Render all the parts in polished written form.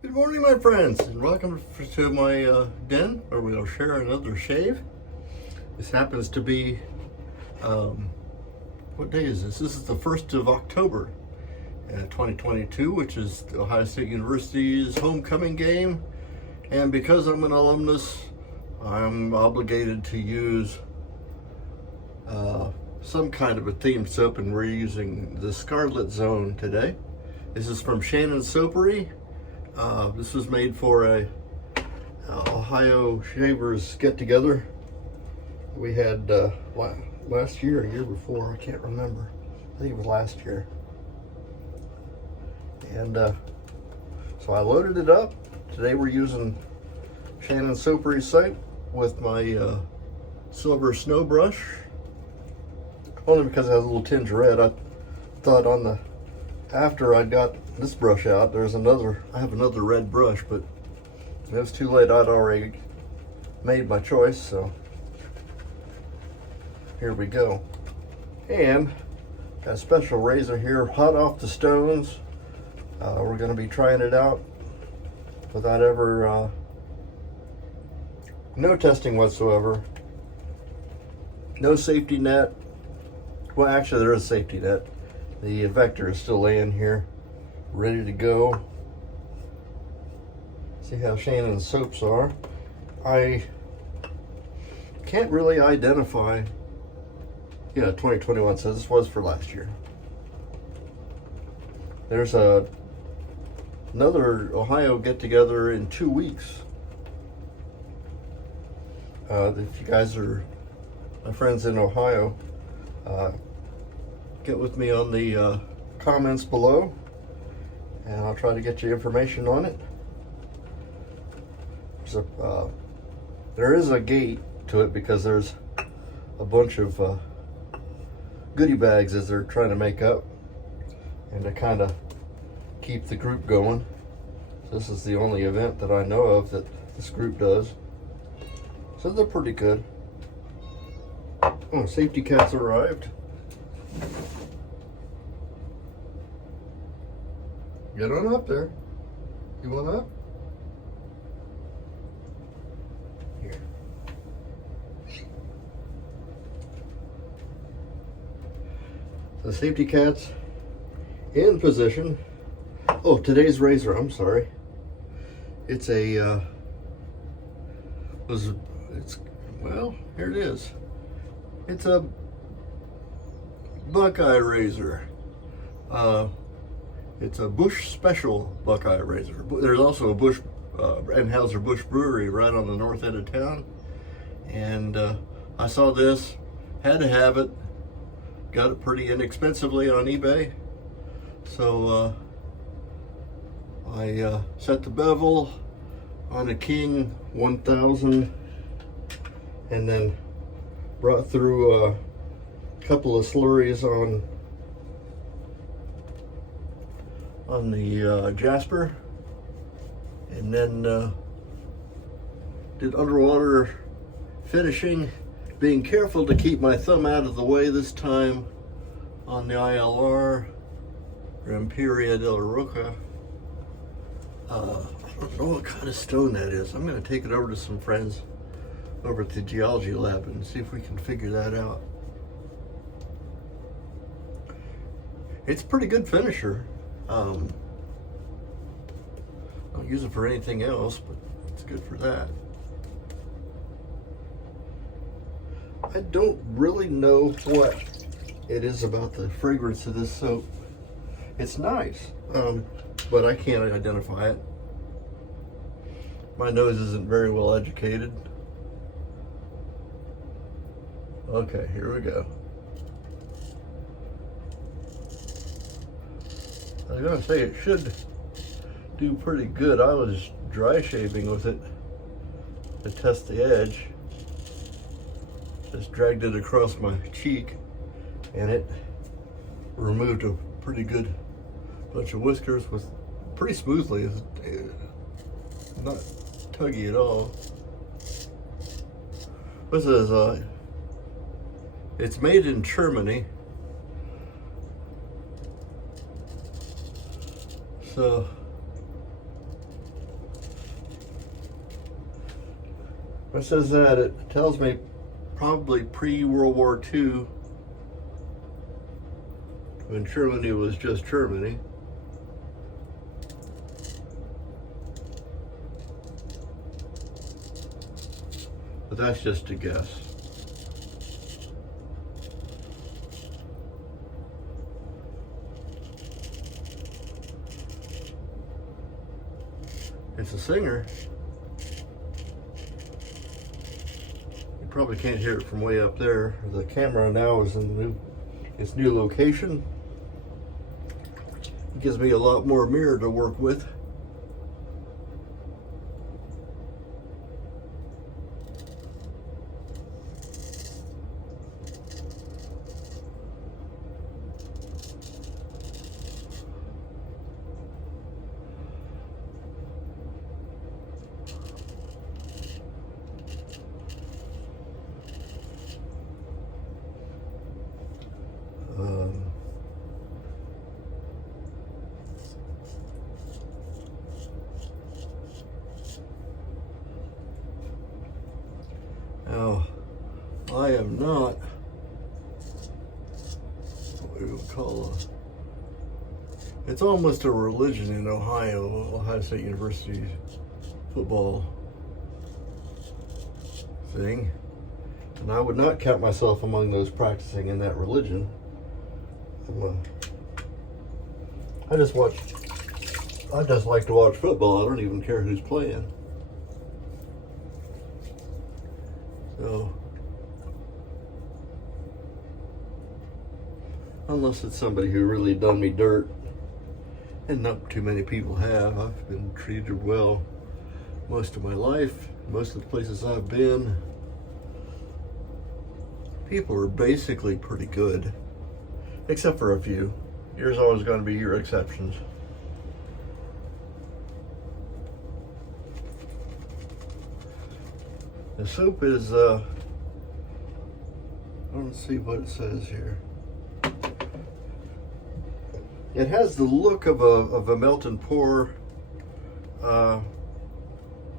Good morning, my friends, and welcome to my den where we'll share another shave. This happens to be, what day is this? This is the 1st of October, 2022, which is the Ohio State University's homecoming game. And because I'm an alumnus, I'm obligated to use some kind of a themed soap, and we're using the Scarlet Zone today. This is from Shannon Soapery. This was made for a Ohio Shavers get-together we had last year, a year before, I can't remember. I think it was last year. And so I loaded it up. Today we're using Shannon Soapery soap with my silver snow brush. Only because it has a little tinge of red. I thought after I got this brush out, I have another red brush, but it was too late. I'd already made my choice, so here we go. And got a special razor here, hot off the stones. We're going to be trying it out without ever, no testing whatsoever. No safety net. Well, actually there is a safety net. The vector is still laying here, ready to go. See how Shannon's soaps are. I can't really identify. Yeah, 2021 says this was for last year. There's another Ohio get-together in 2 weeks. If you guys are my friends in Ohio, get with me on the comments below, and I'll try to get you information on it. There is a gate to it because there's a bunch of goodie bags as they're trying to make up, and to kind of keep the group going. So this is the only event that I know of that this group does. So they're pretty good. Oh, safety cats arrived. Get on up there. You want up? Here. The safety cat's in position. Oh, today's razor, I'm sorry. It's a, well, here it is. It's a Buckeye razor. It's a Bush Special Buckeye razor. There's also a Bush Anheuser-Busch brewery right on the north end of town. And I saw this, had to have it. Got it pretty inexpensively on eBay. So I set the bevel on a King 1000 and then brought through a couple of slurries on the Jasper, and then did underwater finishing, being careful to keep my thumb out of the way this time on the ILR or Imperia del Roca. I don't know what kind of stone that is. I'm going to take it over to some friends over at the geology lab and see if we can figure that out. It's a pretty good finisher. I don't use it for anything else, but it's good for that. I don't really know what it is about the fragrance of this soap. It's nice, but I can't identify it. My nose isn't very well educated. Okay, here we go. I was gonna say it should do pretty good. I was dry shaving with it to test the edge. Just dragged it across my cheek and it removed a pretty good bunch of whiskers with pretty smoothly. It's not tuggy at all. This is it's made in Germany. So When it says that, it tells me probably pre-World War II, when Germany was just Germany. But that's just a guess. It's a singer. You probably can't hear it from way up there. The camera now is in its new location. It gives me a lot more mirror to work with. Now, I am not what we would call it's almost a religion in Ohio State University's football thing. And I would not count myself among those practicing in that religion. I just like to watch football. I don't even care who's playing. So, unless it's somebody who really done me dirt, and not too many people have. I've been treated well most of my life. Most of the places I've been, people are basically pretty good, except for a few. There's always going to be your exceptions. The soup is, I don't see what it says here. It has the look of a melt and pour.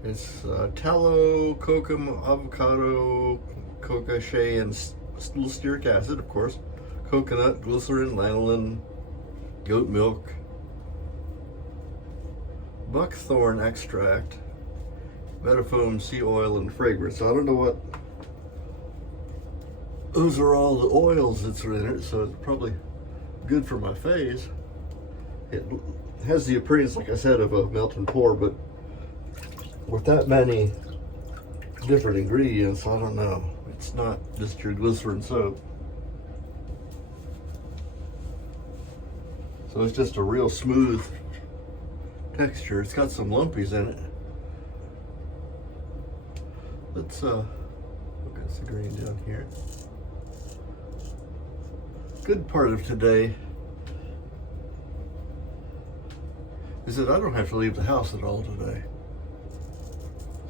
It's tallow, kokum, avocado, coca, shea, and stearic acid, of course. Coconut, glycerin, lanolin, goat milk, buckthorn extract, metafoam, sea oil, and fragrance. I don't know what. Those are all the oils that's in it, so it's probably good for my face. It has the appearance, like I said, of a melt and pour, but with that many different ingredients, I don't know. It's not just your glycerin soap. So it's just a real smooth texture. It's got some lumpies in it. Let's look at the green down here. Good part of today is that I don't have to leave the house at all today.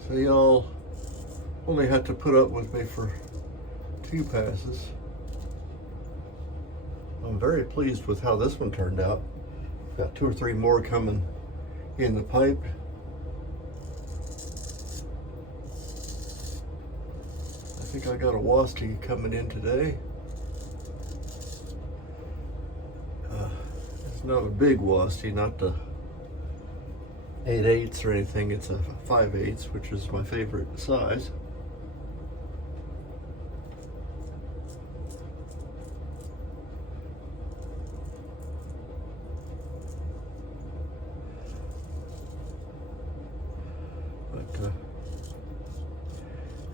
So y'all only have to put up with me for 2 passes. I'm very pleased with how this one turned out. Got 2 or 3 more coming in the pipe. I think I got a wasty coming in today. It's not a big wasty, not the 8/8 or anything. It's a 5/8, which is my favorite size.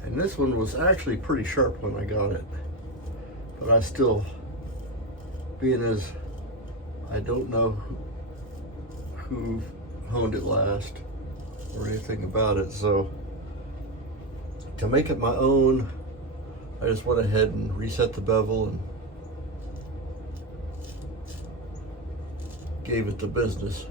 And this one was actually pretty sharp when I got it, but I still, being as I don't know who honed it last or anything about it, so to make it my own, I just went ahead and reset the bevel and gave it the business.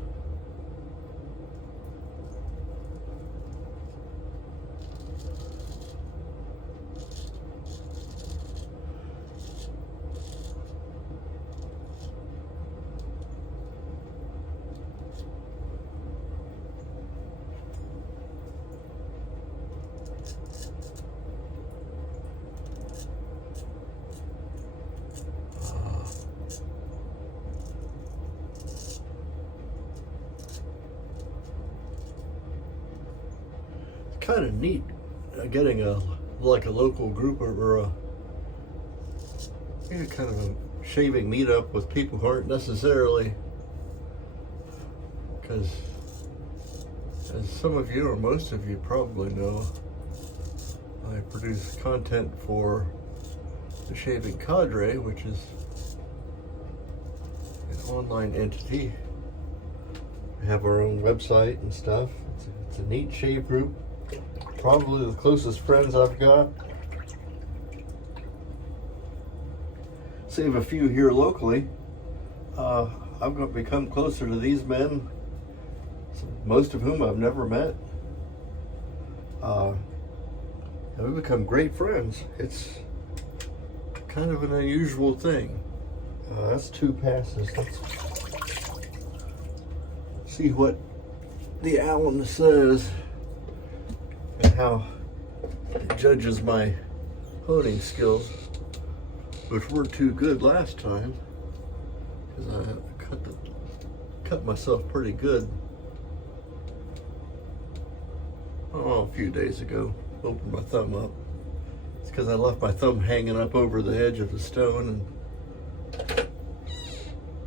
kind of neat getting a local group or a kind of a shaving meetup with people who aren't necessarily, because as some of you or most of you probably know, I produce content for the Shaving Cadre, which is an online entity. We have our own website and stuff. It's a neat shave group. Probably the closest friends I've got. Save a few here locally. I've become closer to these men, most of whom I've never met. And we've become great friends. It's kind of an unusual thing. That's 2 passes. Let's see what the Allen says and how it judges my honing skills, which weren't too good last time, because I cut myself pretty good. Oh, a few days ago, opened my thumb up. It's because I left my thumb hanging up over the edge of the stone and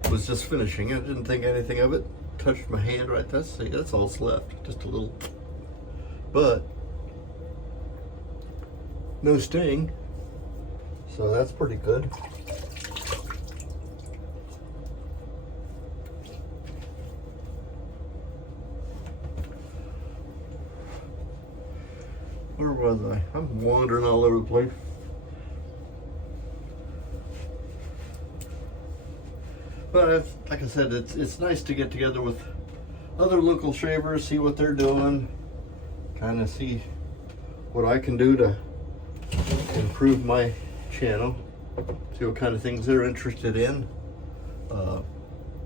was just finishing it. Didn't think anything of it. Touched my hand right there. See, that's all that's left. Just a little, but no sting. So that's pretty good. Where was I? I'm wandering all over the place. But like I said, it's nice to get together with other local shavers, see what they're doing, kind of see what I can do to improve my channel, see what kind of things they're interested in.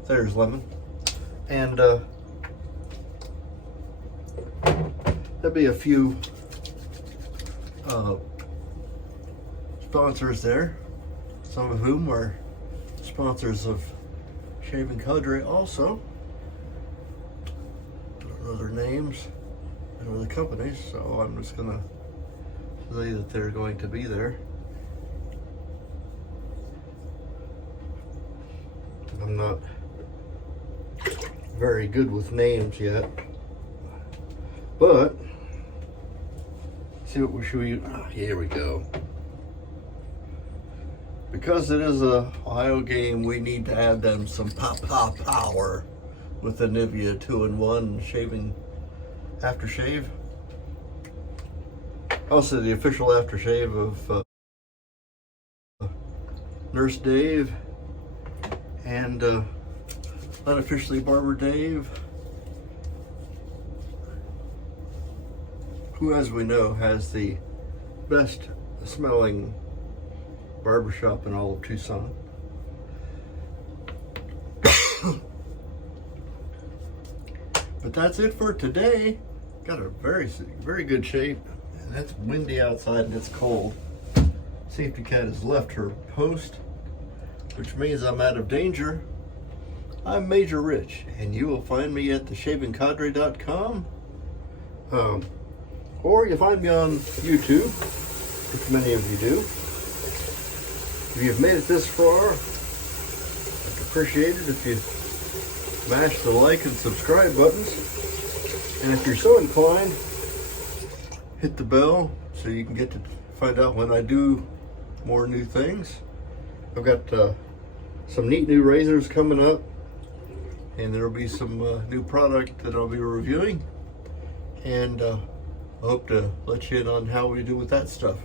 There's Lemon. And there'll be a few sponsors there, some of whom are sponsors of Shaving Cadre also. Don't know their names or the companies, so I'm just gonna say that they're going to be there. I'm not very good with names yet, but see what should we? Here we go. Because it is a Ohio game, we need to add them some power with the Nivea 2-in-1 shaving aftershave. Also, the official aftershave of Nurse Dave and unofficially Barber Dave, who, as we know, has the best smelling barbershop in all of Tucson. But that's it for today. Got a very good shape, and it's windy outside and it's cold. Safety cat has left her post, which means I'm out of danger. I'm Major Rich, and you will find me at theshavingcadre.com, or you find me on YouTube, which many of you do. If you've made it this far, I'd appreciate it if you smash the like and subscribe buttons. And if you're so inclined, hit the bell so you can get to find out when I do more new things. I've got some neat new razors coming up, and there'll be some new product that I'll be reviewing. And I hope to let you in on how we do with that stuff.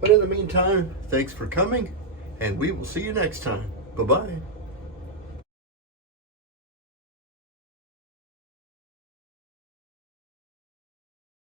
But in the meantime, thanks for coming, and we will see you next time. Bye-bye.